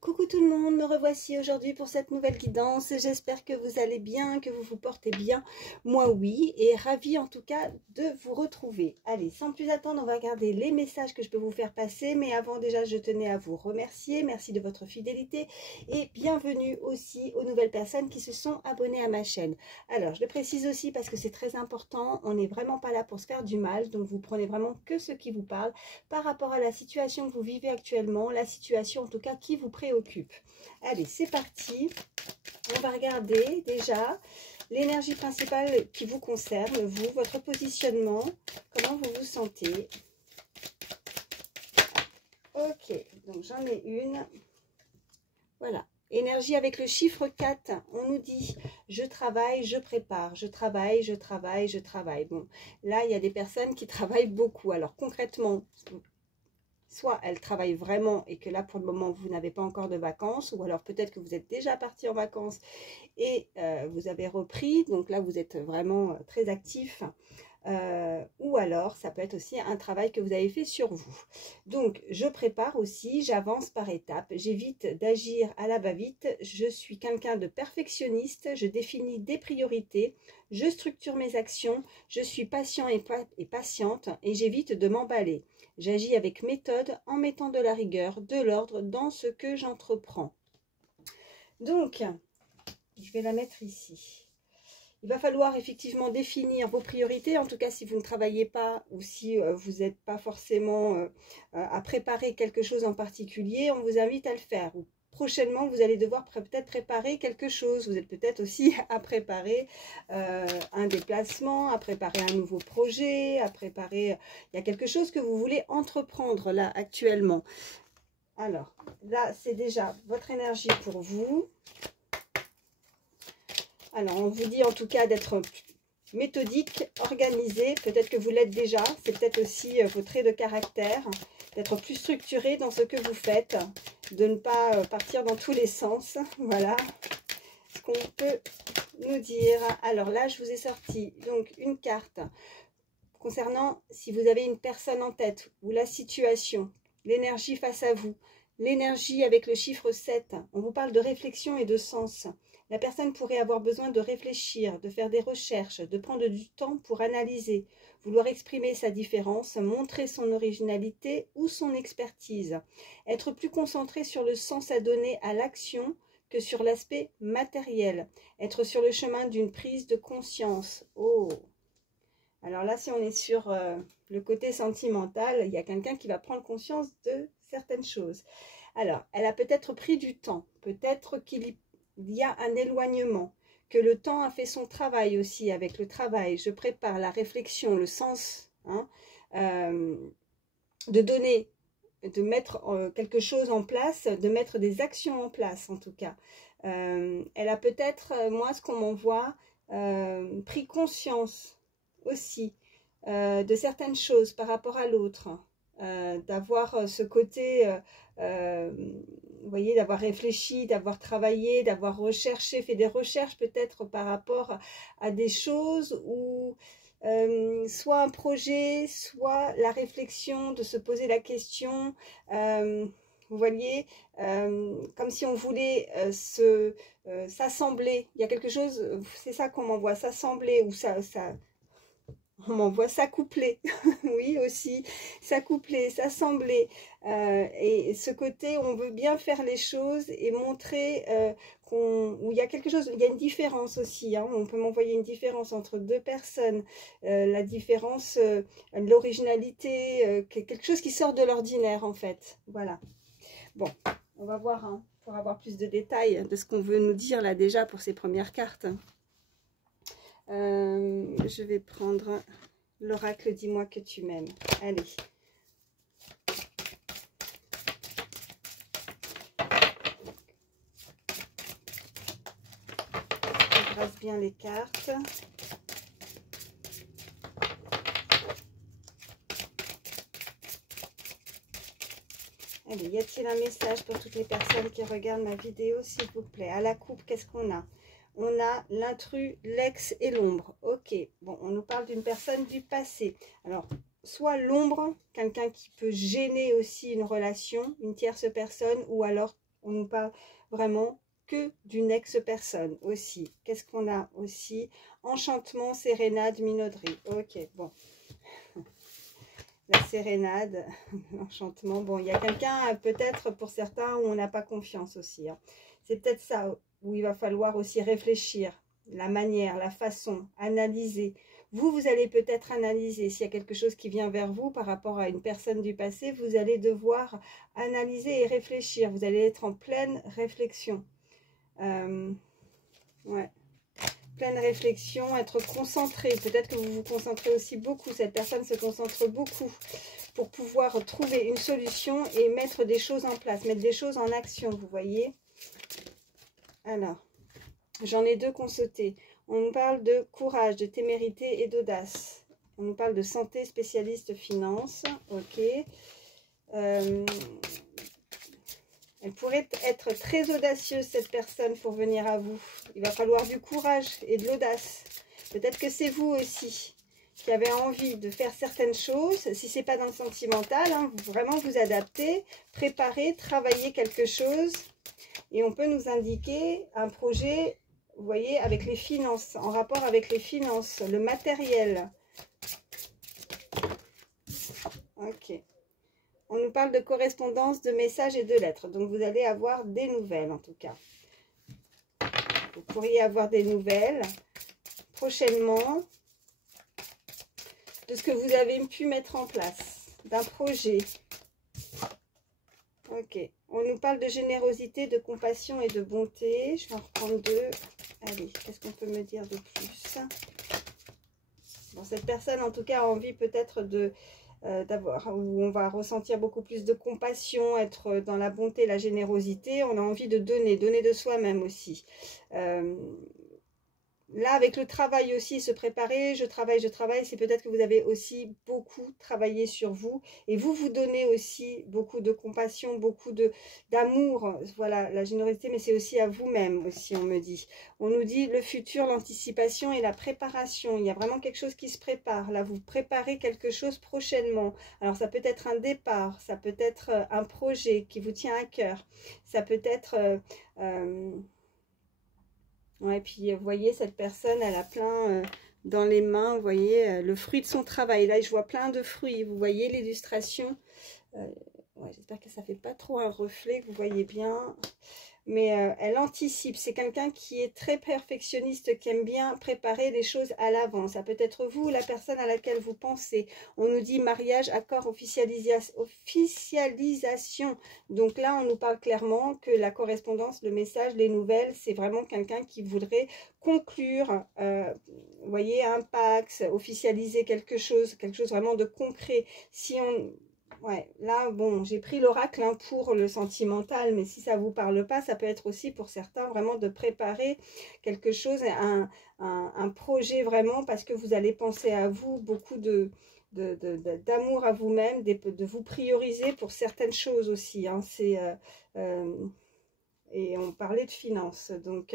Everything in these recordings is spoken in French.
Coucou tout le monde, me revoici aujourd'hui pour cette nouvelle guidance. J'espère que vous allez bien, que vous vous portez bien. Moi oui, et ravie en tout cas de vous retrouver. Allez, sans plus attendre, on va regarder les messages que je peux vous faire passer. Mais avant déjà, je tenais à vous remercier. Merci de votre fidélité et bienvenue aussi aux nouvelles personnes qui se sont abonnées à ma chaîne. Alors, je le précise aussi parce que c'est très important. On n'est vraiment pas là pour se faire du mal, donc vous prenez vraiment que ce qui vous parle par rapport à la situation que vous vivez actuellement, la situation en tout cas qui vous préoccupe. Allez, c'est parti. On va regarder déjà l'énergie principale qui vous concerne, vous, votre positionnement, comment vous vous sentez. Ok, donc j'en ai une. Voilà. Énergie avec le chiffre 4, on nous dit je travaille, je prépare, je travaille, je travaille, je travaille. Bon, là, il y a des personnes qui travaillent beaucoup. Alors concrètement, soit elle travaille vraiment et que là pour le moment vous n'avez pas encore de vacances, ou alors peut-être que vous êtes déjà parti en vacances et vous avez repris, donc là vous êtes vraiment très actif, ou alors ça peut être aussi un travail que vous avez fait sur vous. Donc je prépare aussi, j'avance par étapes, j'évite d'agir à la va-vite, je suis quelqu'un de perfectionniste, je définis des priorités, je structure mes actions, je suis patient et patiente et j'évite de m'emballer. J'agis avec méthode en mettant de la rigueur, de l'ordre dans ce que j'entreprends. Donc, je vais la mettre ici. Il va falloir effectivement définir vos priorités, en tout cas si vous ne travaillez pas ou si vous n'êtes pas forcément à préparer quelque chose en particulier, on vous invite à le faire. Prochainement, vous allez devoir peut-être préparer quelque chose. Vous êtes peut-être aussi à préparer un déplacement, à préparer un nouveau projet, à préparer... Il y a quelque chose que vous voulez entreprendre là actuellement. Alors, là, c'est déjà votre énergie pour vous. Alors, on vous dit en tout cas d'être méthodique, organisé. Peut-être que vous l'êtes déjà. C'est peut-être aussi vos traits de caractère. D'être plus structuré dans ce que vous faites. De ne pas partir dans tous les sens. Voilà ce qu'on peut nous dire. Alors là, je vous ai sorti donc une carte concernant si vous avez une personne en tête ou la situation, l'énergie face à vous, l'énergie avec le chiffre 7. On vous parle de réflexion et de sens. La personne pourrait avoir besoin de réfléchir, de faire des recherches, de prendre du temps pour analyser, vouloir exprimer sa différence, montrer son originalité ou son expertise, être plus concentré sur le sens à donner à l'action que sur l'aspect matériel, être sur le chemin d'une prise de conscience. Oh! Alors là, si on est sur le côté sentimental, il y a quelqu'un qui va prendre conscience de certaines choses. Alors, elle a peut-être pris du temps, peut-être qu'il y a un éloignement, que le temps a fait son travail aussi avec le travail. Je prépare la réflexion, le sens, hein, de donner, de mettre quelque chose en place, de mettre des actions en place en tout cas. Elle a peut-être, moi ce qu'on m'envoie, pris conscience aussi de certaines choses par rapport à l'autre, d'avoir ce côté, vous voyez, d'avoir réfléchi, d'avoir travaillé, d'avoir recherché, fait des recherches peut-être par rapport à des choses où soit un projet, soit la réflexion, de se poser la question, vous voyez, comme si on voulait s'assembler. Il y a quelque chose, c'est ça qu'on m'envoie, s'assembler, ou on m'envoie s'accoupler, oui aussi, s'accoupler, s'assembler. Et ce côté, on veut bien faire les choses et montrer où il y a quelque chose, il y a une différence aussi. Hein, on peut m'envoyer une différence entre deux personnes, la différence, l'originalité, quelque chose qui sort de l'ordinaire en fait. Voilà. Bon, on va voir hein, pour avoir plus de détails de ce qu'on veut nous dire là déjà pour ces premières cartes. Je vais prendre l'oracle, dis-moi que tu m'aimes. Allez. Je brasse bien les cartes. Allez, y a-t-il un message pour toutes les personnes qui regardent ma vidéo, s'il vous plaît? À la coupe, qu'est-ce qu'on a? On a l'intrus, l'ex et l'ombre. Ok, bon, on nous parle d'une personne du passé. Alors, soit l'ombre, quelqu'un qui peut gêner aussi une relation, une tierce personne, ou alors On nous parle vraiment que d'une ex-personne aussi. Qu'est-ce qu'on a aussi? Enchantement, sérénade, minauderie. Ok, bon. La sérénade, l'enchantement. Bon, il y a quelqu'un, peut-être pour certains, où on n'a pas confiance aussi. Hein. C'est peut-être ça où il va falloir aussi réfléchir. La manière, la façon, analyser. Vous allez peut-être analyser s'il y a quelque chose qui vient vers vous par rapport à une personne du passé. Vous allez devoir analyser et réfléchir. Vous allez être en pleine réflexion. Ouais. Pleine réflexion, être concentré. Peut-être que vous vous concentrez aussi beaucoup. Cette personne se concentre beaucoup pour pouvoir trouver une solution et mettre des choses en place, mettre des choses en action, vous voyez. Alors, j'en ai deux qu'on sautait. On nous parle de courage, de témérité et d'audace. On nous parle de santé, spécialiste, finance. Ok. Elle pourrait être très audacieuse, cette personne, pour venir à vous. Il va falloir du courage et de l'audace. Peut-être que c'est vous aussi qui avez envie de faire certaines choses. Si ce n'est pas dans le sentimental, hein, vraiment vous adapter, préparer, travailler quelque chose. Et on peut nous indiquer un projet, vous voyez, avec les finances, en rapport avec les finances, le matériel. Ok. On nous parle de correspondance, de messages et de lettres. Donc, vous allez avoir des nouvelles, en tout cas. Vous pourriez avoir des nouvelles prochainement de ce que vous avez pu mettre en place, d'un projet. Ok. On nous parle de générosité, de compassion et de bonté. Je vais en reprendre deux. Allez, qu'est-ce qu'on peut me dire de plus? Bon, cette personne, en tout cas, a envie peut-être de... où on va ressentir beaucoup plus de compassion, être dans la bonté, la générosité. On a envie de donner de soi-même aussi. Là, avec le travail aussi, se préparer, je travaille, c'est peut-être que vous avez aussi beaucoup travaillé sur vous. Et vous donnez aussi beaucoup de compassion, beaucoup d'amour. Voilà, la générosité, mais c'est aussi à vous-même aussi, on me dit. On nous dit le futur, l'anticipation et la préparation. Il y a vraiment quelque chose qui se prépare. Là, vous préparez quelque chose prochainement. Alors, ça peut être un départ, ça peut être un projet qui vous tient à cœur. Ça peut être... ouais, puis vous voyez, cette personne, elle a plein dans les mains, vous voyez, le fruit de son travail. Là, je vois plein de fruits, vous voyez l'illustration. Ouais, j'espère que ça ne fait pas trop un reflet, que vous voyez bien. Mais elle anticipe, c'est quelqu'un qui est très perfectionniste, qui aime bien préparer les choses à l'avance. Ça peut être vous, la personne à laquelle vous pensez. On nous dit mariage, accord, officialisation. Donc là, on nous parle clairement que la correspondance, le message, les nouvelles, c'est vraiment quelqu'un qui voudrait conclure, vous voyez, un pax, officialiser quelque chose vraiment de concret. Si on... Ouais, là, bon, j'ai pris l'oracle hein, pour le sentimental, mais si ça ne vous parle pas, ça peut être aussi pour certains vraiment de préparer quelque chose, un projet vraiment, parce que vous allez penser à vous, beaucoup d'amour à vous-même, de vous prioriser pour certaines choses aussi. Hein, et on parlait de finances, donc...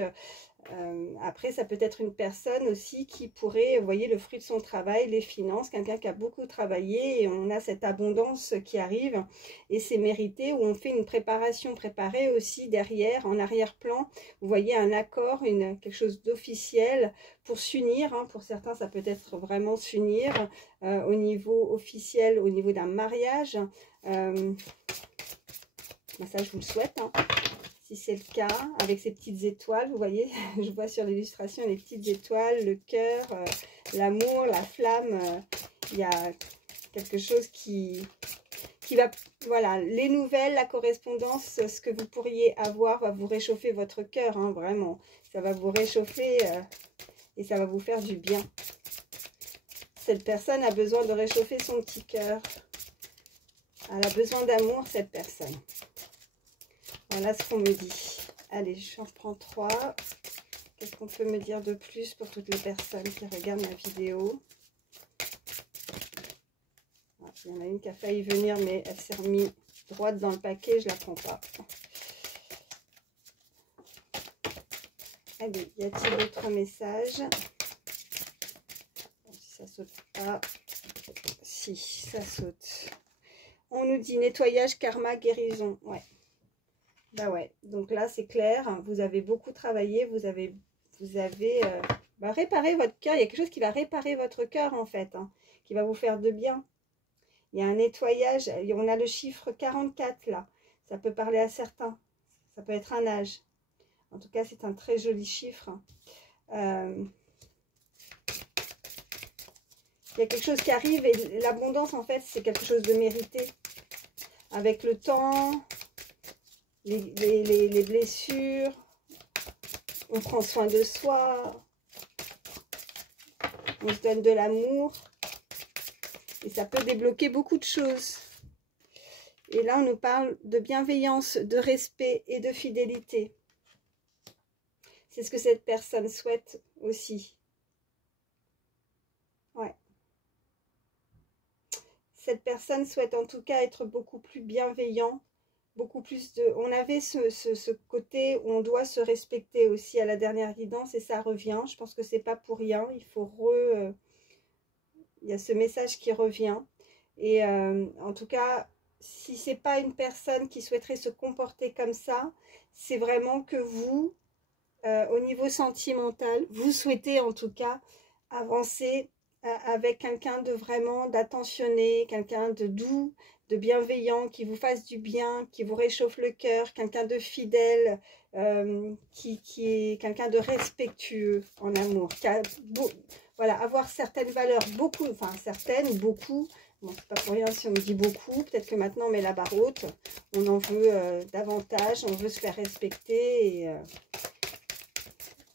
après, ça peut être une personne aussi qui pourrait, vous voyez, le fruit de son travail, les finances, quelqu'un qui a beaucoup travaillé et on a cette abondance qui arrive et c'est mérité, où on fait une préparation préparée aussi derrière, en arrière-plan. Vous voyez un accord, quelque chose d'officiel pour s'unir. Hein, pour certains, ça peut être vraiment s'unir au niveau officiel, au niveau d'un mariage. Ben ça, je vous le souhaite. Hein. Si c'est le cas, avec ces petites étoiles, vous voyez, je vois sur l'illustration les petites étoiles, le cœur, l'amour, la flamme, il y a quelque chose qui va, voilà, les nouvelles, la correspondance, ce que vous pourriez avoir va vous réchauffer votre cœur, hein, vraiment, ça va vous réchauffer et ça va vous faire du bien. Cette personne a besoin de réchauffer son petit cœur, elle a besoin d'amour, cette personne. Voilà ce qu'on me dit. Allez, j'en reprends 3. Qu'est-ce qu'on peut me dire de plus pour toutes les personnes qui regardent ma vidéo? Il y en a une qui a failli venir, mais elle s'est remise droite dans le paquet. Je ne la prends pas. Allez, y a-t-il d'autres messages? Bon, si ça saute pas. Si, ça saute. On nous dit nettoyage, karma, guérison. Ouais. Bah ouais, donc là c'est clair, hein, vous avez beaucoup travaillé, vous avez réparé votre cœur. Il y a quelque chose qui va réparer votre cœur en fait, hein, qui va vous faire de bien. Il y a un nettoyage, on a le chiffre 44 là, ça peut parler à certains, ça peut être un âge. En tout cas c'est un très joli chiffre. Il y a quelque chose qui arrive et l'abondance en fait c'est quelque chose de mérité. Avec le temps, les blessures, on prend soin de soi, on se donne de l'amour et ça peut débloquer beaucoup de choses. Et là, on nous parle de bienveillance, de respect et de fidélité. C'est ce que cette personne souhaite aussi. Ouais. Cette personne souhaite en tout cas être beaucoup plus bienveillant, beaucoup plus de... On avait ce côté où on doit se respecter aussi à la dernière guidance et ça revient. Je pense que c'est pas pour rien. Il faut il y a ce message qui revient. Et en tout cas, si c'est pas une personne qui souhaiterait se comporter comme ça, c'est vraiment que vous, au niveau sentimental, vous souhaitez en tout cas avancer avec quelqu'un de vraiment d'attentionné, quelqu'un de doux, de bienveillant, qui vous fasse du bien, qui vous réchauffe le cœur, quelqu'un de fidèle, qui est quelqu'un de respectueux en amour, qui a voilà, avoir certaines valeurs, beaucoup, enfin certaines, beaucoup. Bon, c'est pas pour rien si on me dit beaucoup, peut-être que maintenant on met la barre haute, on en veut davantage, on veut se faire respecter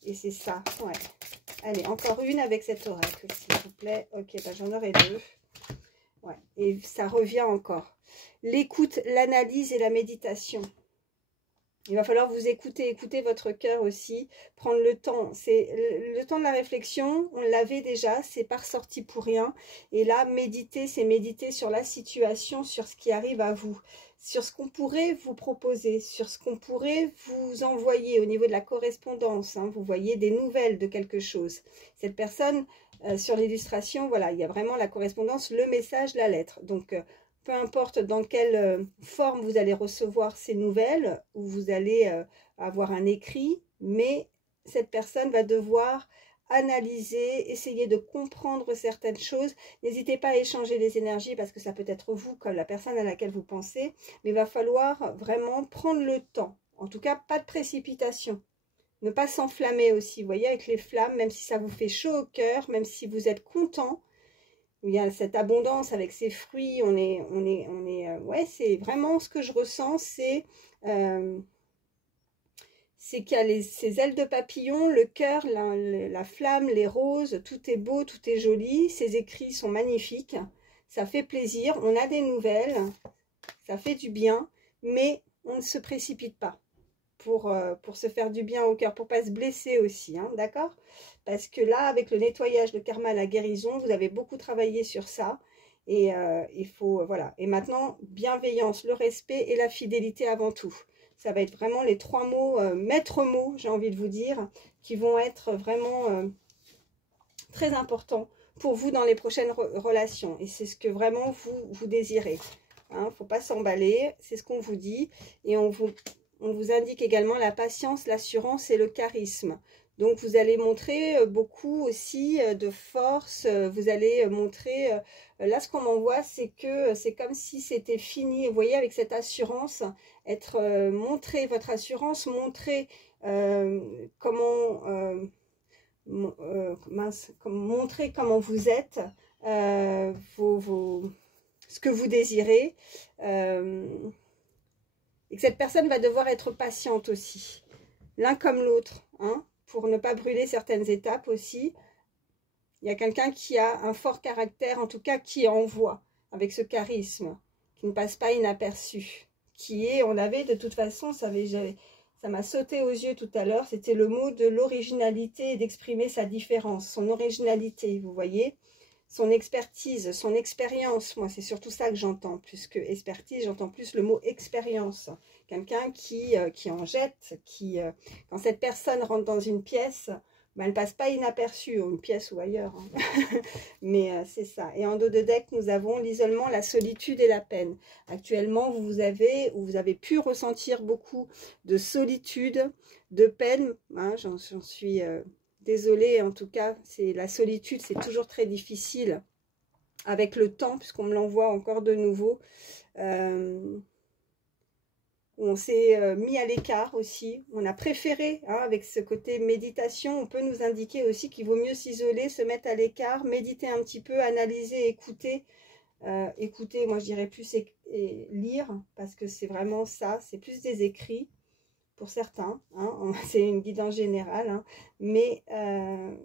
et c'est ça, ouais. Allez, encore une avec cet oracle, s'il vous plaît. Ok, bah j'en aurai deux. Ouais, et ça revient encore. L'écoute, l'analyse et la méditation. Il va falloir vous écouter votre cœur aussi, prendre le temps. C'est le temps de la réflexion, on l'avait déjà, c'est pas ressorti pour rien. Et là, méditer, c'est méditer sur la situation, sur ce qui arrive à vous, sur ce qu'on pourrait vous proposer, sur ce qu'on pourrait vous envoyer au niveau de la correspondance. Hein, vous voyez des nouvelles de quelque chose. Cette personne, sur l'illustration, voilà, il y a vraiment la correspondance, le message, la lettre. Donc, peu importe dans quelle forme vous allez recevoir ces nouvelles, ou vous allez avoir un écrit, mais cette personne va devoir analyser, essayer de comprendre certaines choses. N'hésitez pas à échanger les énergies parce que ça peut être vous comme la personne à laquelle vous pensez, mais il va falloir vraiment prendre le temps. En tout cas, pas de précipitation. Ne pas s'enflammer aussi, vous voyez, avec les flammes, même si ça vous fait chaud au cœur, même si vous êtes content, il y a cette abondance avec ces fruits, ouais, c'est vraiment ce que je ressens, c'est qu'il y a ces ailes de papillon, le cœur, la flamme, les roses, tout est beau, tout est joli, ces écrits sont magnifiques, ça fait plaisir, on a des nouvelles, ça fait du bien, mais on ne se précipite pas pour se faire du bien au cœur, pour pas se blesser aussi, hein, d'accord? Parce que là, avec le nettoyage, le karma, la guérison, vous avez beaucoup travaillé sur ça. Et il faut, voilà. Et maintenant, bienveillance, le respect et la fidélité avant tout. Ça va être vraiment les trois mots, maîtres mots, j'ai envie de vous dire, qui vont être vraiment très importants pour vous dans les prochaines relations. Et c'est ce que vraiment vous désirez. Hein, faut pas s'emballer, c'est ce qu'on vous dit. Et on vous indique également la patience, l'assurance et le charisme. Donc, vous allez montrer beaucoup aussi de force. Vous allez montrer... là, ce qu'on m'envoie, c'est que c'est comme si c'était fini. Vous voyez, avec cette assurance, montrer votre assurance, montrer montrer comment vous êtes, ce que vous désirez. Et que cette personne va devoir être patiente aussi, l'un comme l'autre, hein, pour ne pas brûler certaines étapes aussi. Il y a quelqu'un qui a un fort caractère, en tout cas qui envoie, avec ce charisme, qui ne passe pas inaperçu, qui est, on avait de toute façon, ça m'a sauté aux yeux tout à l'heure, c'était le mot de l'originalité et d'exprimer sa différence, son originalité, vous voyez, son expertise, son expérience. Moi, c'est surtout ça que j'entends, plus que expertise, j'entends plus le mot expérience. Quelqu'un qui en jette, quand cette personne rentre dans une pièce, ben, elle ne passe pas inaperçue, une pièce ou ailleurs. Hein. Mais c'est ça. Et en dos de deck, nous avons l'isolement, la solitude et la peine. Actuellement, vous avez pu ressentir beaucoup de solitude, de peine. Hein, j'en suis désolée, en tout cas, la solitude, c'est toujours très difficile avec le temps, puisqu'on me l'envoie encore de nouveau. On s'est mis à l'écart aussi, on a préféré, hein, avec ce côté méditation, on peut nous indiquer aussi qu'il vaut mieux s'isoler, se mettre à l'écart, méditer un petit peu, analyser, écouter. Écouter, moi je dirais plus et lire, parce que c'est vraiment ça, c'est plus des écrits pour certains, hein, c'est une guidance générale, hein, mais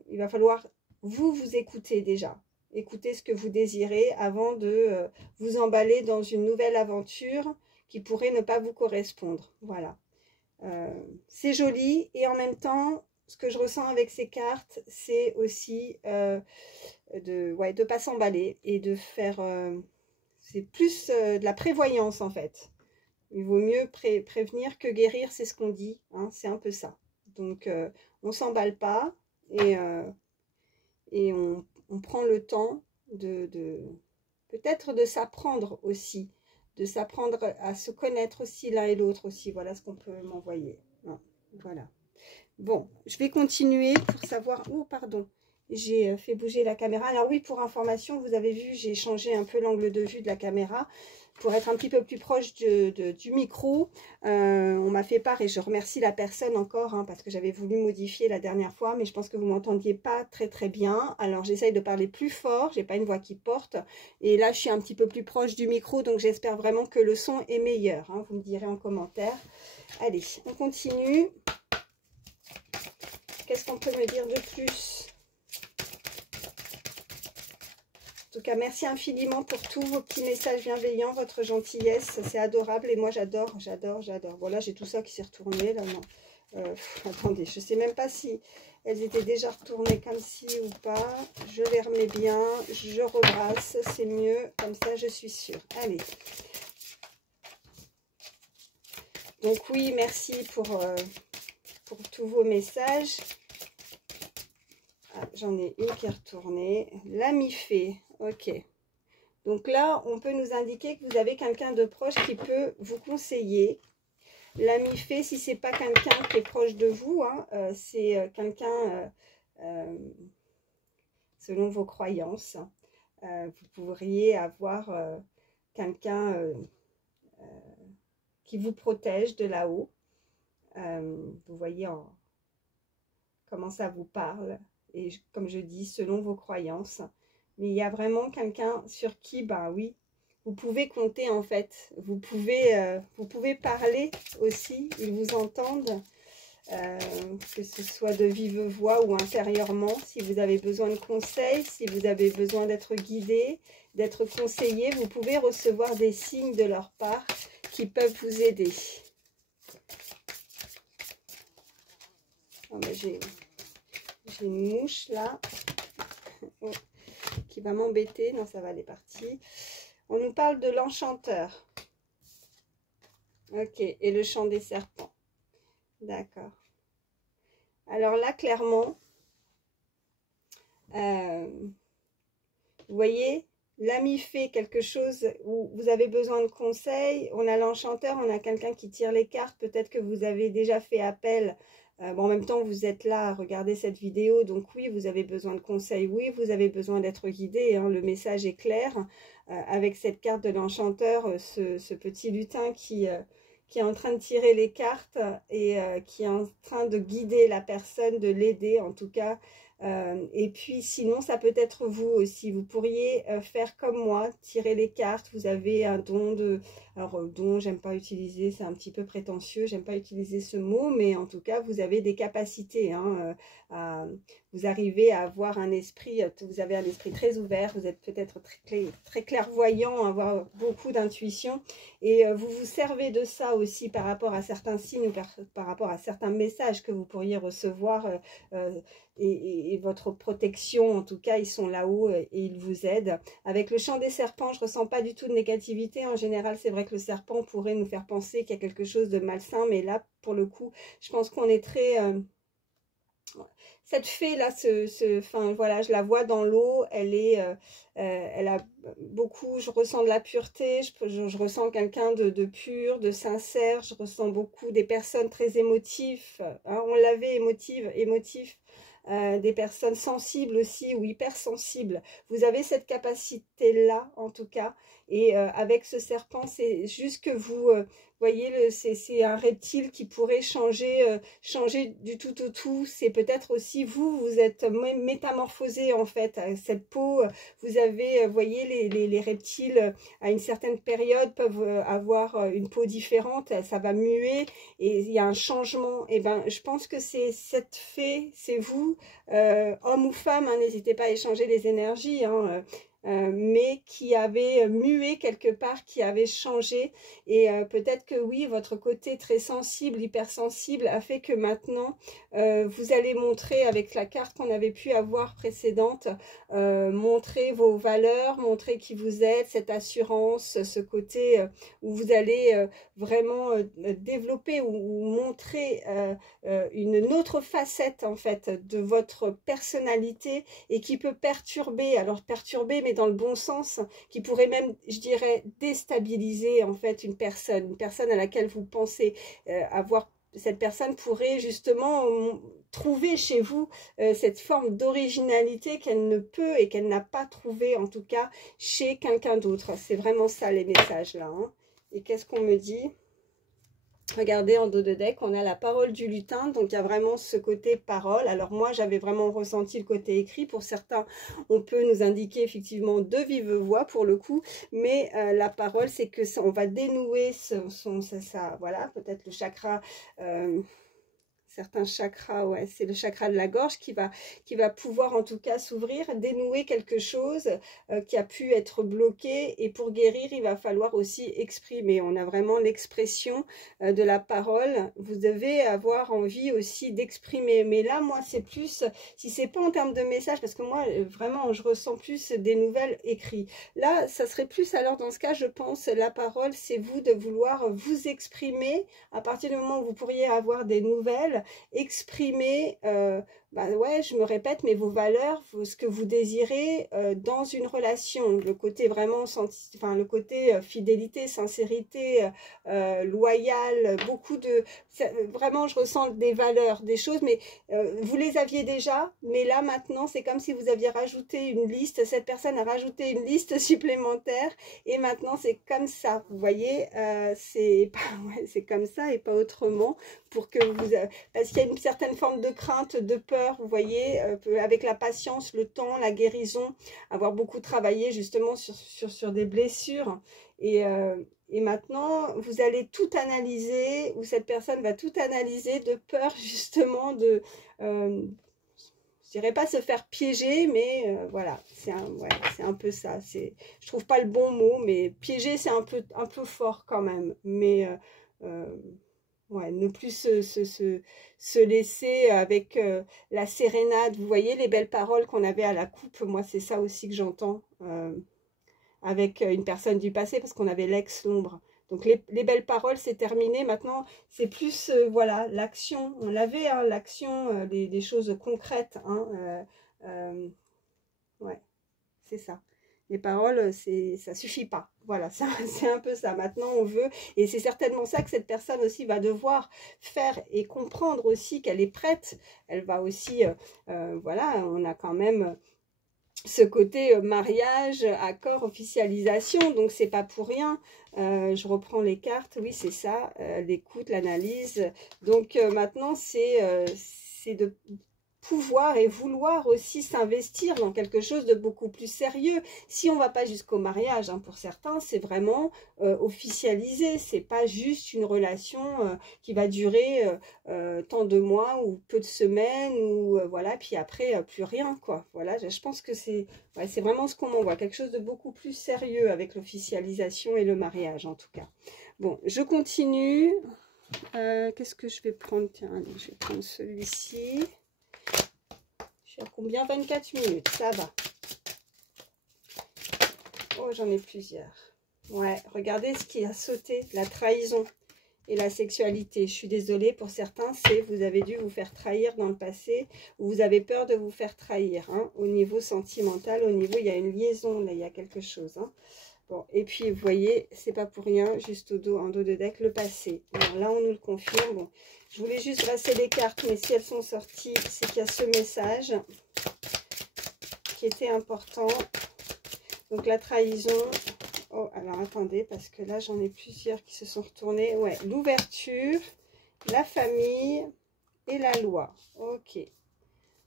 il va falloir vous écouter déjà. Écoutez ce que vous désirez avant de vous emballer dans une nouvelle aventure qui pourrait ne pas vous correspondre. Voilà. C'est joli et en même temps, ce que je ressens avec ces cartes, c'est aussi de pas s'emballer et de faire... c'est plus de la prévoyance en fait. Il vaut mieux prévenir que guérir, c'est ce qu'on dit. Hein, c'est un peu ça. Donc, on ne s'emballe pas et on prend le temps peut-être de s'apprendre aussi, de s'apprendre à se connaître aussi l'un et l'autre aussi. Voilà ce qu'on peut m'envoyer. Voilà. Bon, je vais continuer pour savoir... Oh, pardon, j'ai fait bouger la caméra. Alors oui, pour information, vous avez vu, j'ai changé un peu l'angle de vue de la caméra pour être un petit peu plus proche du micro. On m'a fait part et je remercie la personne encore, hein, parce que j'avais voulu modifier la dernière fois, mais je pense que vous ne m'entendiez pas très bien. Alors j'essaye de parler plus fort, j'ai pas une voix qui porte. Et là, je suis un petit peu plus proche du micro, donc j'espère vraiment que le son est meilleur. Hein, vous me direz en commentaire. Allez, on continue. Qu'est-ce qu'on peut me dire de plus? En tout cas, merci infiniment pour tous vos petits messages bienveillants, votre gentillesse, c'est adorable et moi j'adore. Voilà, j'ai tout ça qui s'est retourné là, non. Attendez, je ne sais même pas si elles étaient déjà retournées comme ci ou pas. Je les remets bien, je rebrasse, c'est mieux, comme ça je suis sûre. Allez. Donc oui, merci pour tous vos messages. Ah, j'en ai une qui est retournée. L'ami fée. Ok. Donc là, on peut nous indiquer que vous avez quelqu'un de proche qui peut vous conseiller. L'ami fée, si ce n'est pas quelqu'un qui est proche de vous, hein, c'est quelqu'un selon vos croyances. Vous pourriez avoir quelqu'un qui vous protège de là-haut. Vous voyez comment ça vous parle. Et comme je dis, selon vos croyances. Mais il y a vraiment quelqu'un sur qui, ben oui, vous pouvez compter en fait. Vous pouvez parler aussi, ils vous entendent, que ce soit de vive voix ou intérieurement. Si vous avez besoin de conseils, si vous avez besoin d'être guidé, d'être conseillé, vous pouvez recevoir des signes de leur part qui peuvent vous aider. Oh, ben j'ai une mouche là qui va m'embêter. Non, ça va, elle est partie. On nous parle de l'enchanteur. Ok, et le chant des serpents. D'accord. Alors là, clairement, vous voyez, l'ami fait quelque chose où vous avez besoin de conseils. On a l'enchanteur, on a quelqu'un qui tire les cartes. Peut-être que vous avez déjà fait appel. Bon, en même temps, vous êtes là à regarder cette vidéo, donc oui, vous avez besoin de conseils, oui, vous avez besoin d'être guidé, hein, le message est clair. Avec cette carte de l'enchanteur, ce petit lutin qui est en train de tirer les cartes et qui est en train de guider la personne, de l'aider en tout cas. Et puis sinon, ça peut être vous aussi. Vous pourriez faire comme moi, tirer les cartes. Vous avez un don de... Alors, don, j'aime pas utiliser, c'est un petit peu prétentieux, j'aime pas utiliser ce mot, mais en tout cas, vous avez des capacités. Hein, vous arrivez à avoir un esprit, vous avez un esprit très ouvert, vous êtes peut-être très clairvoyant, avoir beaucoup d'intuition. Et vous vous servez de ça aussi par rapport à certains signes ou par rapport à certains messages que vous pourriez recevoir. Et votre protection, en tout cas, ils sont là-haut et ils vous aident. Avec le chant des serpents, je ne ressens pas du tout de négativité. En général, c'est vrai que le serpent pourrait nous faire penser qu'il y a quelque chose de malsain, mais là, pour le coup, je pense qu'on est très... cette fée là, enfin voilà, je la vois dans l'eau, elle a beaucoup, je ressens de la pureté, je ressens quelqu'un de pur, de sincère, je ressens beaucoup des personnes très émotives, hein, on l'avait émotif, des personnes sensibles aussi ou hypersensibles. Vous avez cette capacité-là en tout cas, et avec ce serpent, c'est juste que vous voyez, c'est un reptile qui pourrait changer du tout au tout. C'est peut-être aussi vous êtes métamorphosé en fait. Cette peau, vous avez, voyez, les reptiles à une certaine période peuvent avoir une peau différente, ça va muer et il y a un changement. Et ben, je pense que c'est cette fée, c'est vous, homme ou femme, hein, n'hésitez pas à échanger les énergies, hein, mais qui avait mué quelque part, qui avait changé. Et peut-être que oui, votre côté très sensible, hypersensible a fait que maintenant, vous allez montrer avec la carte qu'on avait pu avoir précédente, montrer vos valeurs, montrer qui vous êtes, cette assurance, ce côté où vous allez vraiment développer ou montrer une autre facette en fait de votre personnalité et qui peut perturber, alors perturber mais dans le bon sens, qui pourrait même, je dirais, déstabiliser en fait une personne à laquelle vous pensez avoir. Cette personne pourrait justement trouver chez vous cette forme d'originalité qu'elle ne peut et qu'elle n'a pas trouvé en tout cas chez quelqu'un d'autre. C'est vraiment ça les messages là, hein. Et qu'est-ce qu'on me dit ? Regardez en dos de deck, on a la parole du lutin, donc il y a vraiment ce côté parole. Alors moi, j'avais vraiment ressenti le côté écrit. Pour certains, on peut nous indiquer effectivement de vive voix pour le coup, mais la parole, c'est que ça, on va dénouer voilà, peut-être le chakra. Certains chakras, ouais, c'est le chakra de la gorge qui va pouvoir en tout cas s'ouvrir, dénouer quelque chose qui a pu être bloqué. Et pour guérir, il va falloir aussi exprimer. On a vraiment l'expression de la parole. Vous devez avoir envie aussi d'exprimer. Mais là, moi, c'est plus, si c'est pas en termes de message, parce que moi, vraiment, je ressens plus des nouvelles écrites. Là, ça serait plus, alors dans ce cas, je pense, la parole, c'est vous de vouloir vous exprimer à partir du moment où vous pourriez avoir des nouvelles. Exprimer, bah ouais, je me répète, mais vos valeurs, ce que vous désirez dans une relation, le côté vraiment, enfin le côté fidélité, sincérité, loyal, beaucoup de, vraiment je ressens des valeurs, des choses, mais vous les aviez déjà, mais là maintenant c'est comme si vous aviez rajouté une liste, cette personne a rajouté une liste supplémentaire, et maintenant c'est comme ça, vous voyez, c'est ouais, comme ça et pas autrement, pour que vous, parce qu'il y a une certaine forme de crainte, de peur, vous voyez, avec la patience, le temps, la guérison, avoir beaucoup travaillé justement sur des blessures, et maintenant vous allez tout analyser, ou cette personne va tout analyser de peur justement de, je dirais pas se faire piéger, mais voilà, ouais, c'est un peu ça, je trouve pas le bon mot, mais piéger c'est un peu fort quand même, mais ouais, ne plus se laisser avec la sérénade. Vous voyez les belles paroles qu'on avait à la coupe, moi c'est ça aussi que j'entends avec une personne du passé, parce qu'on avait l'ex l'ombre. Donc les belles paroles c'est terminé, maintenant c'est plus voilà, l'action, on l'avait, hein, l'action, des choses concrètes, hein, ouais, c'est ça. Les paroles, ça suffit pas. Voilà, c'est un peu ça. Maintenant, on veut, et c'est certainement ça que cette personne aussi va devoir faire et comprendre aussi qu'elle est prête. Elle va aussi, voilà, on a quand même ce côté mariage, accord, officialisation, donc c'est pas pour rien. Je reprends les cartes, oui, c'est ça, l'écoute, l'analyse. Donc maintenant, c'est de pouvoir et vouloir aussi s'investir dans quelque chose de beaucoup plus sérieux. Si on ne va pas jusqu'au mariage, hein, pour certains, c'est vraiment officialisé. C'est pas juste une relation qui va durer tant de mois ou peu de semaines, ou voilà, puis après plus rien, quoi. Voilà, je pense que c'est ouais, c'est vraiment ce qu'on m'envoie, quelque chose de beaucoup plus sérieux avec l'officialisation et le mariage en tout cas. Bon, je continue. Qu'est-ce que je vais prendre? Tiens, allez, je vais prendre celui-ci. Je suis à combien? 24 minutes, ça va. Oh, j'en ai plusieurs. Ouais, regardez ce qui a sauté, la trahison. et la sexualité. Je suis désolée, pour certains, c'est vous avez dû vous faire trahir dans le passé, ou vous avez peur de vous faire trahir, hein, au niveau sentimental, au niveau, il y a une liaison, là, il y a quelque chose, hein. Bon, et puis, vous voyez, c'est pas pour rien, juste au dos, en dos de deck, le passé. Bon, là, on nous le confirme. Bon, je voulais juste passer les cartes, mais si elles sont sorties, c'est qu'il y a ce message qui était important. Donc, la trahison. Oh, alors, attendez, parce que là, j'en ai plusieurs qui se sont retournés. Ouais, l'ouverture, la famille et la loi. Ok.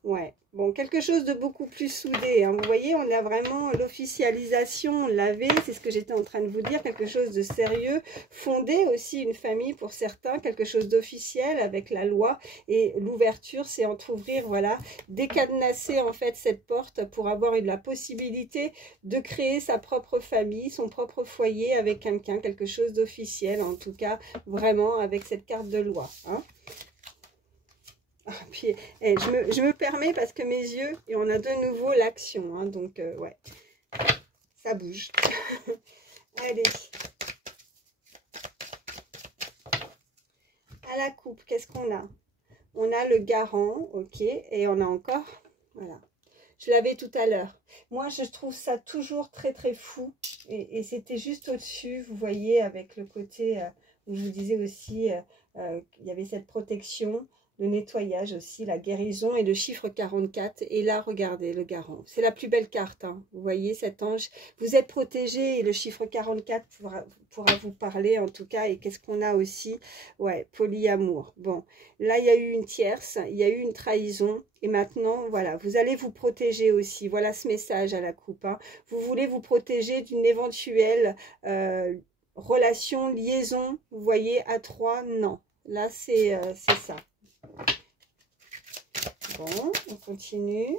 Ouais, bon, quelque chose de beaucoup plus soudé, hein. Vous voyez, on a vraiment l'officialisation, on l'avait, c'est ce que j'étais en train de vous dire, quelque chose de sérieux, fondé aussi une famille pour certains, quelque chose d'officiel avec la loi, et l'ouverture, c'est entrouvrir, voilà, décadenasser en fait cette porte pour avoir la possibilité de créer sa propre famille, son propre foyer avec quelqu'un, quelque chose d'officiel, en tout cas, vraiment avec cette carte de loi, hein. Puis, je me permets parce que mes yeux, et on a de nouveau l'action, hein, donc ouais, ça bouge. Allez. À la coupe, qu'est-ce qu'on a? On a le garant, ok, et on a encore, voilà. Je l'avais tout à l'heure. Moi, je trouve ça toujours très, très fou. Et c'était juste au-dessus, vous voyez, avec le côté où je vous disais aussi, il y avait cette protection, le nettoyage aussi, la guérison et le chiffre 44. Et là, regardez, le garant. C'est la plus belle carte, hein. Vous voyez, cet ange. Vous êtes protégé et le chiffre 44 pourra vous parler, en tout cas. Et qu'est-ce qu'on a aussi? Ouais, polyamour. Bon, là, il y a eu une tierce, il y a eu une trahison. Et maintenant, voilà, vous allez vous protéger aussi. Voilà ce message à la coupe, hein. Vous voulez vous protéger d'une éventuelle relation, liaison, vous voyez, à 3, non. Là, c'est ça. Bon, on continue.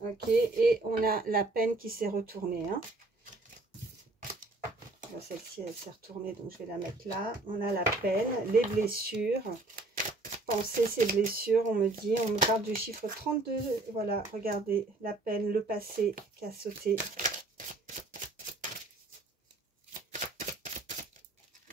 Ok, et on a la peine qui s'est retournée, hein. Celle-ci, elle s'est retournée, donc je vais la mettre là. On a la peine, les blessures. Penser ces blessures, on me parle du chiffre 32. Voilà, regardez, la peine, le passé qui a sauté.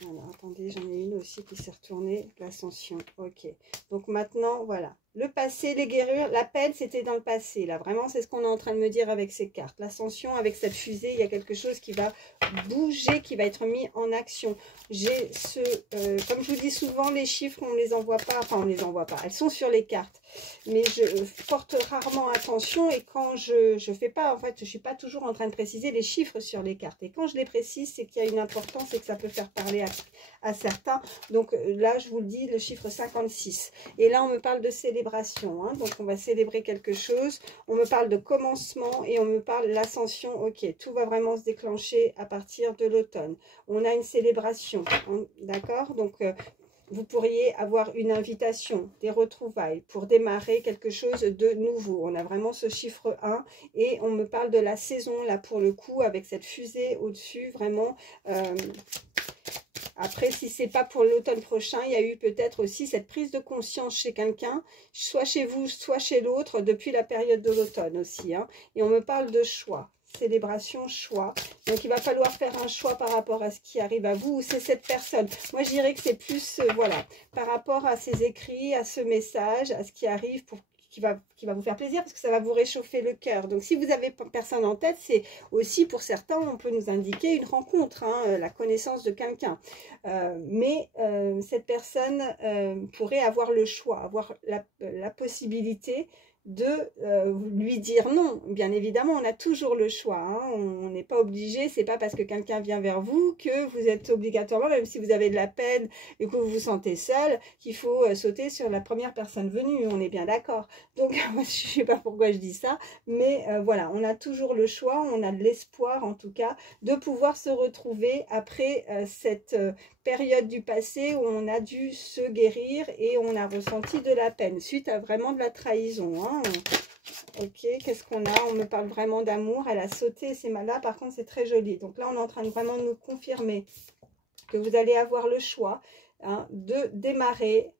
Voilà, attendez, j'en ai une aussi qui s'est retournée, l'ascension. Ok, donc maintenant, voilà. Le passé, les guérir, la peine, c'était dans le passé. Là, vraiment, c'est ce qu'on est en train de me dire avec ces cartes. L'ascension, avec cette fusée, il y a quelque chose qui va bouger, qui va être mis en action. J'ai comme je vous dis souvent, les chiffres, on ne les envoie pas. Enfin, on ne les envoie pas. Elles sont sur les cartes. Mais je porte rarement attention. Et quand je fais pas, en fait, je ne suis pas toujours en train de préciser les chiffres sur les cartes. Et quand je les précise, c'est qu'il y a une importance et que ça peut faire parler à certains. Donc là, je vous le dis, le chiffre 56. Et là, on me parle de célébration, hein, donc on va célébrer quelque chose. On me parle de commencement et on me parle de l'ascension. Ok, tout va vraiment se déclencher à partir de l'automne. On a une célébration, hein, d'accord? Donc vous pourriez avoir une invitation, des retrouvailles pour démarrer quelque chose de nouveau. On a vraiment ce chiffre 1 et on me parle de la saison là pour le coup avec cette fusée au-dessus, vraiment. Après, si c'est pas pour l'automne prochain, il y a eu peut-être aussi cette prise de conscience chez quelqu'un, soit chez vous, soit chez l'autre, depuis la période de l'automne aussi, hein. Et on me parle de choix, célébration, choix. Donc, il va falloir faire un choix par rapport à ce qui arrive à vous ou c'est cette personne. Moi, je dirais que c'est plus, voilà, par rapport à ces écrits, à ce message, à ce qui arrive pour qui va vous faire plaisir parce que ça va vous réchauffer le cœur. Donc, si vous n'avez personne en tête, c'est aussi pour certains, on peut nous indiquer une rencontre, hein, la connaissance de quelqu'un. Mais cette personne pourrait avoir le choix, avoir la possibilité de lui dire non. Bien évidemment, on a toujours le choix, hein. On n'est pas obligé, c'est pas parce que quelqu'un vient vers vous que vous êtes obligatoirement, même si vous avez de la peine et que vous vous sentez seul, qu'il faut sauter sur la première personne venue, on est bien d'accord. Donc, moi, je ne sais pas pourquoi je dis ça, mais voilà, on a toujours le choix, on a de l'espoir en tout cas, de pouvoir se retrouver après cette période du passé où on a dû se guérir et on a ressenti de la peine, suite à vraiment de la trahison, hein. Ok, qu'est-ce qu'on a? On me parle vraiment d'amour, elle a sauté, c'est là par contre c'est très joli. Donc là on est en train de vraiment nous confirmer que vous allez avoir le choix, hein, de démarrer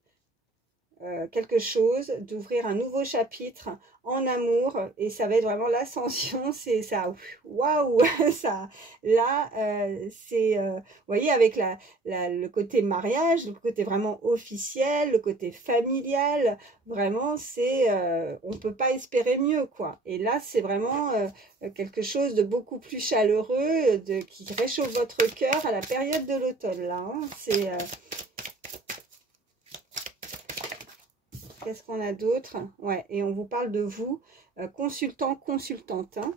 quelque chose, d'ouvrir un nouveau chapitre en amour, et ça va être vraiment l'ascension, c'est ça, waouh, ça, là, vous voyez, avec le côté mariage, le côté vraiment officiel, le côté familial, vraiment, on peut pas espérer mieux, quoi. Et là, c'est vraiment quelque chose de beaucoup plus chaleureux, qui réchauffe votre cœur à la période de l'automne, là, hein. Qu'est-ce qu'on a d'autre? Ouais, et on vous parle de vous, consultant, consultante, hein.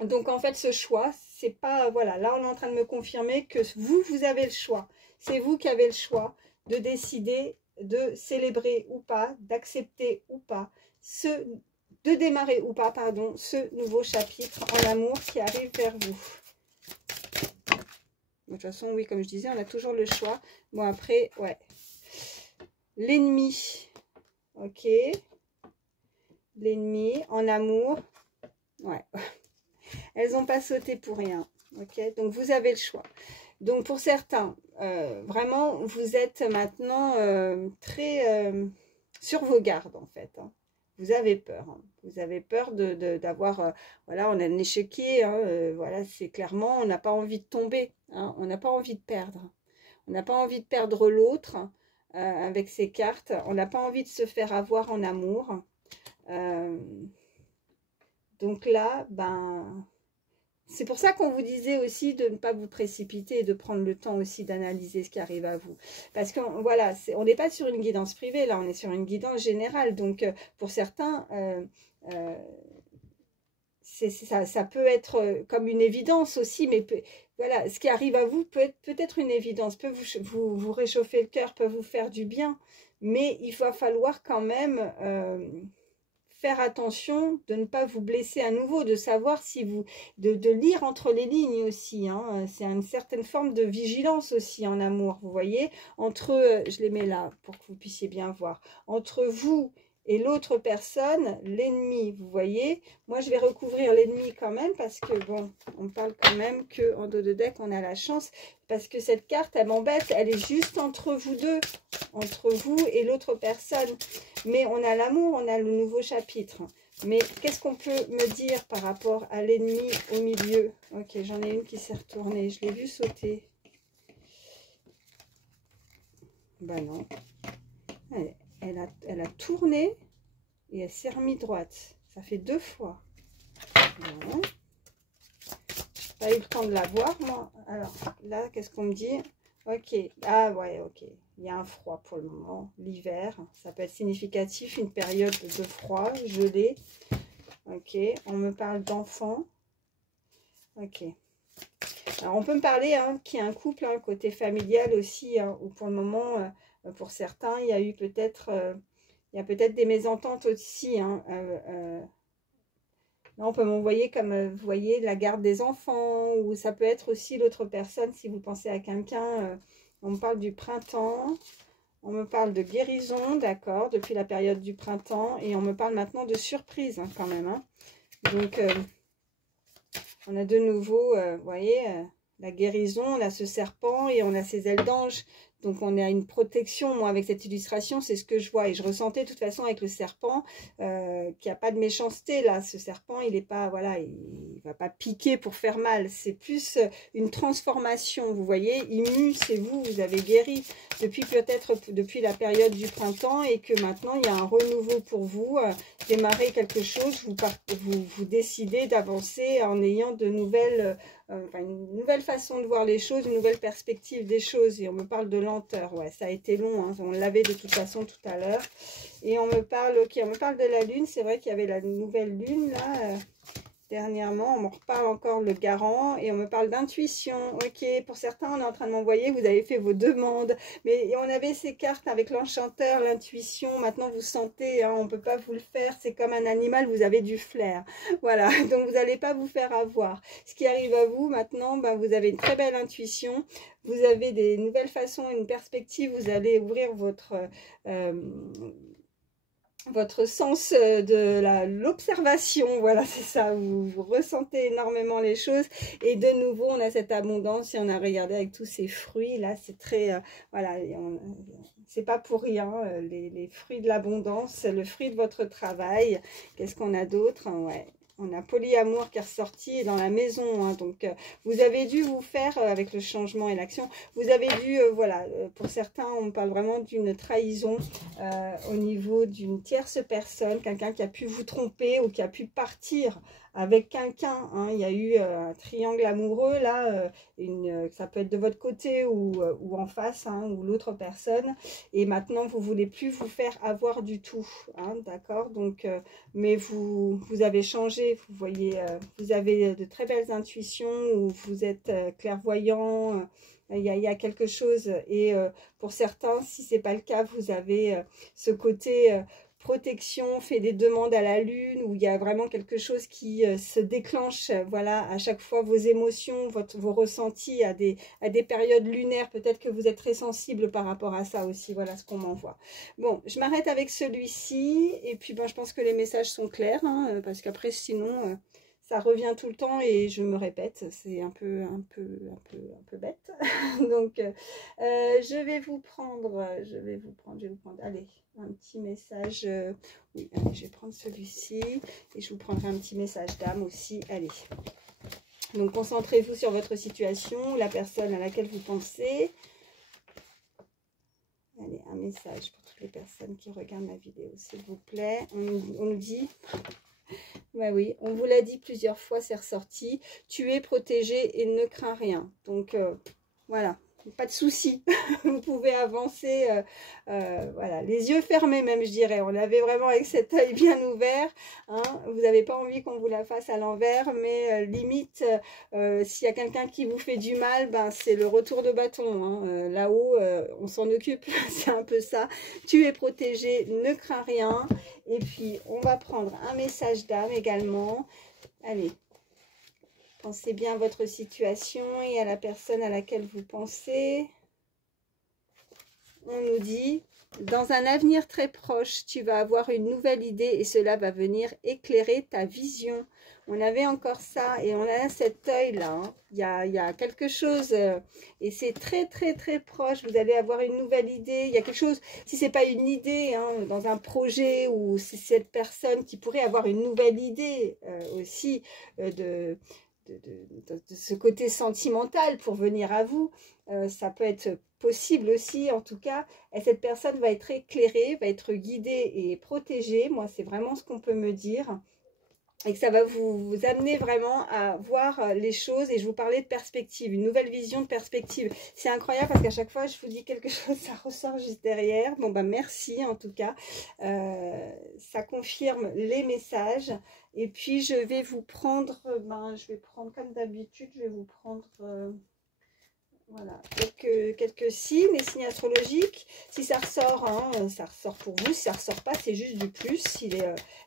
Donc, en fait, ce choix, c'est pas... Voilà, là, on est en train de me confirmer que vous avez le choix. C'est vous qui avez le choix de décider de célébrer ou pas, d'accepter ou pas, de démarrer ou pas, pardon, ce nouveau chapitre en amour qui arrive vers vous. De toute façon, oui, comme je disais, on a toujours le choix. Bon, après, ouais. L'ennemi, ok. L'ennemi en amour, ouais. Elles n'ont pas sauté pour rien, ok. Donc, vous avez le choix. Donc, pour certains, vraiment, vous êtes maintenant très sur vos gardes, en fait, hein. Vous avez peur, hein. Vous avez peur d'avoir, voilà, on a un échiquier, hein, voilà, c'est clairement, on n'a pas envie de tomber, hein, on n'a pas envie de perdre. On n'a pas envie de perdre l'autre avec ces cartes. On n'a pas envie de se faire avoir en amour. Donc là, ben, c'est pour ça qu'on vous disait aussi de ne pas vous précipiter et de prendre le temps aussi d'analyser ce qui arrive à vous. Parce que voilà, on n'est pas sur une guidance privée, là, on est sur une guidance générale. Donc, pour certains, ça peut être comme une évidence aussi, mais voilà, ce qui arrive à vous peut être peut-être une évidence, peut vous réchauffer le cœur, peut vous faire du bien, mais il va falloir quand même faire attention de ne pas vous blesser à nouveau, de savoir si de lire entre les lignes aussi, hein. C'est une certaine forme de vigilance aussi en amour, vous voyez, entre, je les mets là pour que vous puissiez bien voir, entre vous et l'autre personne, l'ennemi, vous voyez. Moi, je vais recouvrir l'ennemi quand même parce que, bon, on parle quand même qu'en dos de deck, on a la chance. Parce que cette carte, elle m'embête, elle est juste entre vous deux, entre vous et l'autre personne. Mais on a l'amour, on a le nouveau chapitre. Mais qu'est-ce qu'on peut me dire par rapport à l'ennemi au milieu? Ok, j'en ai une qui s'est retournée, je l'ai vue sauter. Ben non. Elle a tourné et elle s'est remise droite. Ça fait 2 fois. Bon. Je n'ai pas eu le temps de la voir, moi. Alors, là, qu'est-ce qu'on me dit? Ok. Ah, ouais, ok. Il y a un froid pour le moment. L'hiver. Ça peut être significatif. Une période de froid, gelé. Ok. On me parle d'enfants. Ok. Alors, on peut me parler qu'il y a un couple, hein, côté familial aussi, hein, où pour le moment... pour certains, il y a eu peut-être des mésententes aussi, hein. Là, on peut m'envoyer comme, vous voyez, la garde des enfants, ou ça peut être aussi l'autre personne, si vous pensez à quelqu'un. On me parle du printemps, on me parle de guérison, d'accord, depuis la période du printemps, et on me parle maintenant de surprise, hein, quand même, hein. Donc, on a de nouveau, vous voyez, la guérison, on a ce serpent et on a ces ailes d'ange. Donc, on a une protection. Moi, avec cette illustration, c'est ce que je vois. Et je ressentais, de toute façon, avec le serpent, qu'il n'y a pas de méchanceté, là. Ce serpent, il n'est pas, voilà, il va pas piquer pour faire mal. C'est plus une transformation, vous voyez. Il mue, c'est vous, vous avez guéri depuis peut-être, depuis la période du printemps. Et que maintenant, il y a un renouveau pour vous. Démarrer quelque chose, vous décidez d'avancer en ayant de nouvelles... enfin, une nouvelle façon de voir les choses, une nouvelle perspective des choses. Et on me parle de lenteur. Ouais, ça a été long, hein. On l'avait de toute façon tout à l'heure. Et on me parle, ok, on me parle de la lune. C'est vrai qu'il y avait la nouvelle lune, là, dernièrement. On me reparle encore le garant. Et on me parle d'intuition. Ok, pour certains, on est en train de m'envoyer, vous avez fait vos demandes. Mais on avait ces cartes avec l'enchanteur, l'intuition. Maintenant, vous sentez, hein, on ne peut pas vous le faire. C'est comme un animal, vous avez du flair. Voilà, donc vous n'allez pas vous faire avoir. Ce qui arrive à vous, maintenant, ben, vous avez une très belle intuition. Vous avez des nouvelles façons, une perspective. Vous allez ouvrir votre sens de l'observation, voilà, c'est ça, vous ressentez énormément les choses, et de nouveau, on a cette abondance, et on a regardé avec tous ces fruits, là, c'est très, voilà, c'est pas pour rien, les fruits de l'abondance, le fruit de votre travail. Qu'est-ce qu'on a d'autre? Ouais. On a polyamour qui est ressorti dans la maison, hein, donc vous avez dû vous faire, avec le changement et l'action, vous avez dû, voilà, pour certains, on parle vraiment d'une trahison au niveau d'une tierce personne, quelqu'un qui a pu vous tromper ou qui a pu partir avec quelqu'un, hein. Il y a eu un triangle amoureux, là, ça peut être de votre côté ou en face, hein, ou l'autre personne, et maintenant, vous ne voulez plus vous faire avoir du tout, hein, d'accord? Donc, mais vous avez changé, vous voyez, vous avez de très belles intuitions, ou vous êtes clairvoyant, il y a quelque chose, et pour certains, si ce n'est pas le cas, vous avez ce côté protection, fait des demandes à la lune, où il y a vraiment quelque chose qui se déclenche, voilà, à chaque fois vos émotions, vos ressentis à des périodes lunaires, peut-être que vous êtes très sensible par rapport à ça aussi, voilà ce qu'on m'envoie. Bon, je m'arrête avec celui-ci, et puis ben, je pense que les messages sont clairs, hein, parce qu'après sinon... ça revient tout le temps et je me répète, c'est un peu bête. Donc, je vais vous prendre, allez, un petit message. Oui, allez, je vais prendre celui-ci et je vous prendrai un petit message d'âme aussi. Allez. Donc, concentrez-vous sur votre situation, la personne à laquelle vous pensez. Allez, un message pour toutes les personnes qui regardent ma vidéo, s'il vous plaît. On nous dit... Ouais, oui, on vous l'a dit plusieurs fois, c'est ressorti. Tu es protégé et ne crains rien. Donc, voilà, pas de souci. Vous pouvez avancer, voilà, les yeux fermés même, je dirais. On l'avait vraiment avec cet œil bien ouvert. Hein. Vous n'avez pas envie qu'on vous la fasse à l'envers, mais limite, s'il y a quelqu'un qui vous fait du mal, ben, c'est le retour de bâton. Hein. Là-haut, on s'en occupe, c'est un peu ça. Tu es protégé, ne crains rien. Et puis, on va prendre un message d'âme également. Allez, pensez bien à votre situation et à la personne à laquelle vous pensez. On nous dit, dans un avenir très proche, tu vas avoir une nouvelle idée et cela va venir éclairer ta vision. On avait encore ça et on a cet œil-là. Hein. Il y a quelque chose et c'est très, très, très proche. Vous allez avoir une nouvelle idée. Il y a quelque chose, si ce n'est pas une idée, hein, dans un projet ou c'est cette personne qui pourrait avoir une nouvelle idée aussi de ce côté sentimental pour venir à vous. Ça peut être possible aussi, en tout cas. Et cette personne va être éclairée, va être guidée et protégée. Moi, c'est vraiment ce qu'on peut me dire. Et que ça va vous amener vraiment à voir les choses. Et je vous parlais de perspective, une nouvelle vision de perspective. C'est incroyable parce qu'à chaque fois, je vous dis quelque chose, ça ressort juste derrière. Bon, ben merci en tout cas. Ça confirme les messages. Et puis, je vais vous prendre, je vais prendre comme d'habitude, je vais vous prendre... voilà, quelques signes, les signes astrologiques. Si ça ressort, hein, ça ressort pour vous. Si ça ne ressort pas, c'est juste du plus. Si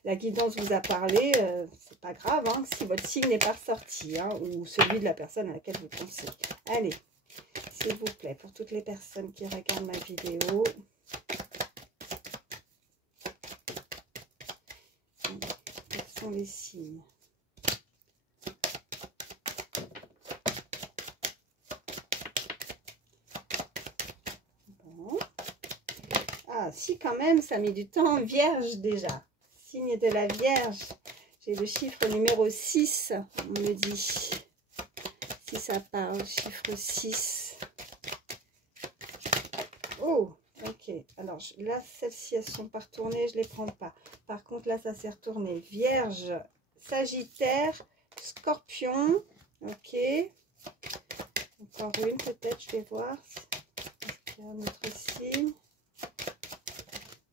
la guidance vous a parlé, c'est pas grave. Hein, si votre signe n'est pas ressorti, hein, ou celui de la personne à laquelle vous pensez. Allez, s'il vous plaît, pour toutes les personnes qui regardent ma vidéo. Quels sont les signes ? Ah, si quand même, ça met du temps. Vierge déjà. Signe de la Vierge. J'ai le chiffre numéro 6, on me dit. Si ça parle, chiffre 6. Oh, ok. Alors là, celles-ci, elles sont pas retournées, je les prends pas. Par contre, là, ça s'est retourné. Vierge, Sagittaire, Scorpion. Ok. Encore une peut-être, je vais voir. Est-ce qu'il y a un autre signe ?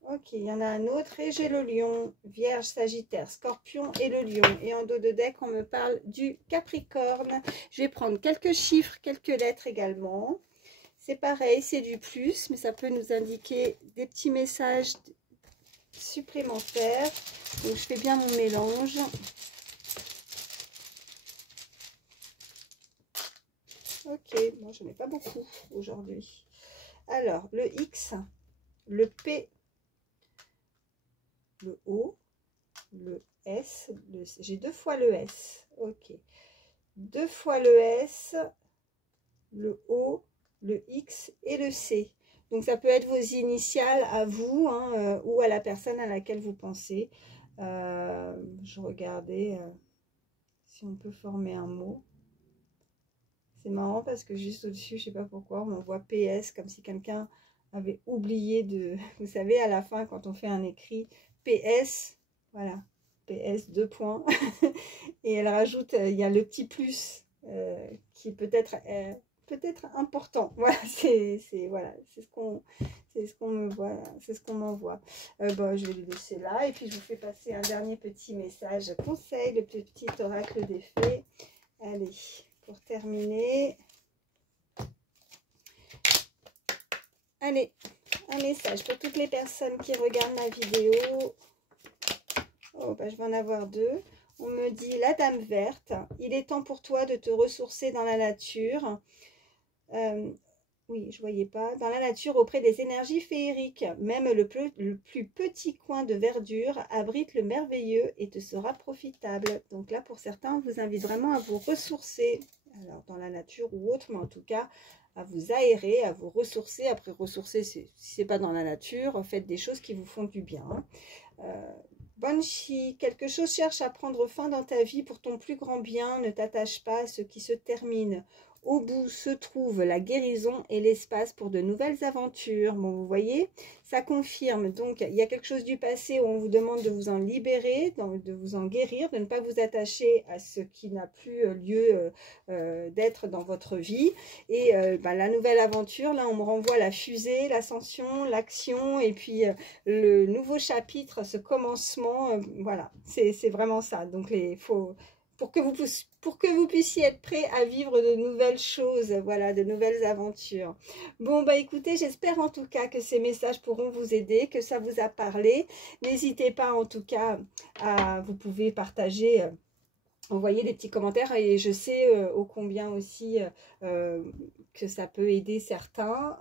Ok, il y en a un autre et j'ai le lion, Vierge, Sagittaire, Scorpion et le lion. Et en dos de deck, on me parle du Capricorne. Je vais prendre quelques chiffres, quelques lettres également. C'est pareil, c'est du plus, mais ça peut nous indiquer des petits messages supplémentaires. Donc, je fais bien mon mélange. Ok, moi, je n'en ai pas beaucoup aujourd'hui. Alors, le X, le P, le O, le S, j'ai 2 fois le S, ok, 2 fois le S, le O, le X et le C. Donc ça peut être vos initiales à vous, hein, ou à la personne à laquelle vous pensez. Je regardais si on peut former un mot. C'est marrant parce que juste au-dessus, je sais pas pourquoi, on voit PS, comme si quelqu'un avait oublié de... Vous savez, à la fin, quand on fait un écrit, PS, voilà, PS, 2 points. Et elle rajoute, il y a le petit plus qui peut-être important. Voilà, voilà, c'est ce qu'on me voit, c'est ce qu'on m'envoie. Bon, je vais le laisser là et puis je vous fais passer un dernier petit message conseil, le petit oracle des fées. Allez, pour terminer, allez, un message pour toutes les personnes qui regardent ma vidéo. Oh, bah, je vais en avoir 2. On me dit la dame verte, il est temps pour toi de te ressourcer dans la nature. Oui, je voyais pas. Dans la nature, auprès des énergies féeriques, même le plus petit coin de verdure abrite le merveilleux et te sera profitable. Donc là, pour certains, on vous invite vraiment à vous ressourcer, alors dans la nature ou autre, mais en tout cas, à vous aérer, à vous ressourcer. Après, ressourcer, si c'est pas dans la nature, faites des choses qui vous font du bien. Banshee, quelque chose cherche à prendre fin dans ta vie pour ton plus grand bien. Ne t'attache pas à ce qui se termine. Au bout se trouve la guérison et l'espace pour de nouvelles aventures. Bon, vous voyez, ça confirme. Donc, il y a quelque chose du passé où on vous demande de vous en libérer, de vous en guérir, de ne pas vous attacher à ce qui n'a plus lieu d'être dans votre vie. Et la nouvelle aventure, là, on me renvoie la fusée, l'ascension, l'action, et puis le nouveau chapitre, ce commencement. Voilà, c'est vraiment ça. Donc, pour que vous puissiez être prêt à vivre de nouvelles choses, voilà, de nouvelles aventures. Bon, bah écoutez, j'espère en tout cas que ces messages pourront vous aider, que ça vous a parlé. N'hésitez pas en tout cas vous pouvez partager, envoyer des petits commentaires et je sais ô combien aussi que ça peut aider certains.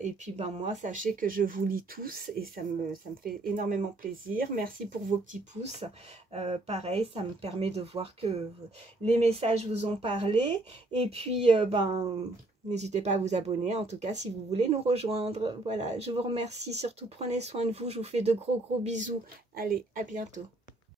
Et puis ben moi, sachez que je vous lis tous et ça me fait énormément plaisir. Merci pour vos petits pouces. Pareil, ça me permet de voir que les messages vous ont parlé. Et puis n'hésitez pas à vous abonner, en tout cas, si vous voulez nous rejoindre. Voilà, je vous remercie. Surtout, prenez soin de vous. Je vous fais de gros bisous. Allez, à bientôt.